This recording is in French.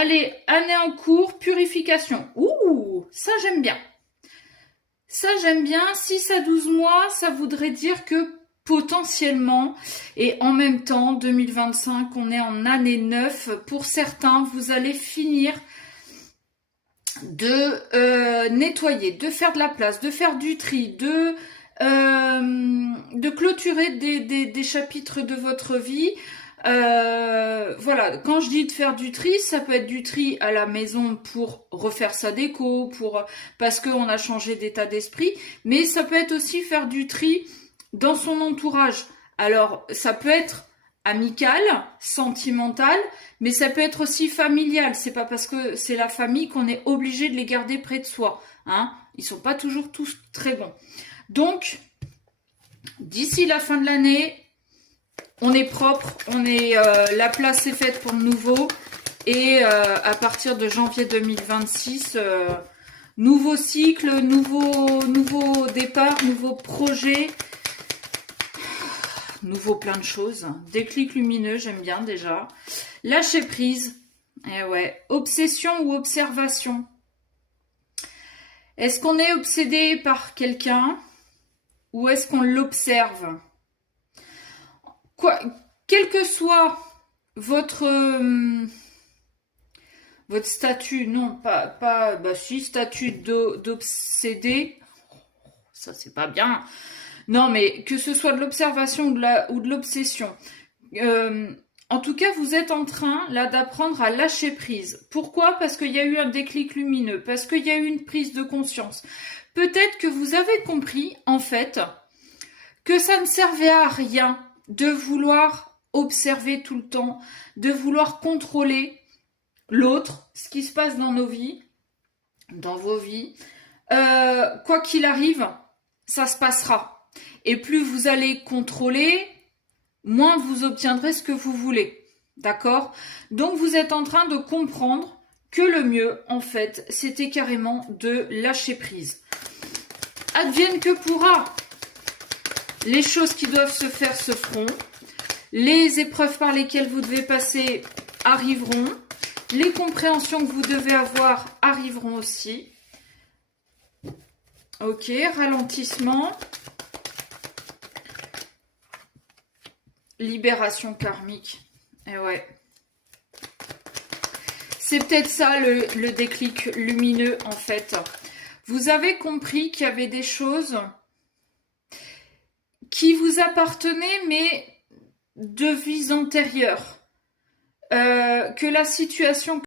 Allez, année en cours, purification. Ouh, ça j'aime bien. Ça j'aime bien. 6 à 12 mois, ça voudrait dire que potentiellement, et en même temps, 2025, on est en année 9. Pour certains, vous allez finir de nettoyer, de faire de la place, de faire du tri, de clôturer des chapitres de votre vie. Voilà, quand je dis de faire du tri, ça peut être du tri à la maison pour refaire sa déco, parce qu'on a changé d'état d'esprit, mais ça peut être aussi faire du tri dans son entourage. Alors, ça peut être amical, sentimental, mais ça peut être aussi familial. C'est pas parce que c'est la famille qu'on est obligé de les garder près de soi. Hein. Ils sont pas toujours tous très bons. Donc, d'ici la fin de l'année, on est propre, la place est faite pour le nouveau. Et à partir de janvier 2026, nouveau cycle, nouveau départ, nouveau projet. Nouveau plein de choses. Déclic lumineux, j'aime bien déjà. Lâcher prise. Et ouais. Obsession ou observation. Est-ce qu'on est obsédé par quelqu'un ou est-ce qu'on l'observe? Quel que soit votre statut, non, bah si, statut d'obsédé, ça c'est pas bien. Non, mais que ce soit de l'observation ou de l'obsession. En tout cas, vous êtes en train, là, d'apprendre à lâcher prise. Pourquoi? Parce qu'il y a eu un déclic lumineux, parce qu'il y a eu une prise de conscience. Peut-être que vous avez compris, en fait, que ça ne servait à rien de vouloir observer tout le temps, de vouloir contrôler l'autre, ce qui se passe dans nos vies, dans vos vies. Quoi qu'il arrive, ça se passera. Et plus vous allez contrôler, moins vous obtiendrez ce que vous voulez. D'accord? Donc vous êtes en train de comprendre que le mieux, en fait, c'était carrément de lâcher prise. Advienne que pourra. Les choses qui doivent se faire se feront. Les épreuves par lesquelles vous devez passer arriveront. Les compréhensions que vous devez avoir arriveront aussi. Ok, ralentissement. Libération karmique. Et ouais. C'est peut-être ça le déclic lumineux en fait. Vous avez compris qu'il y avait des choses qui vous appartenaient mais de vies antérieures. Que la situation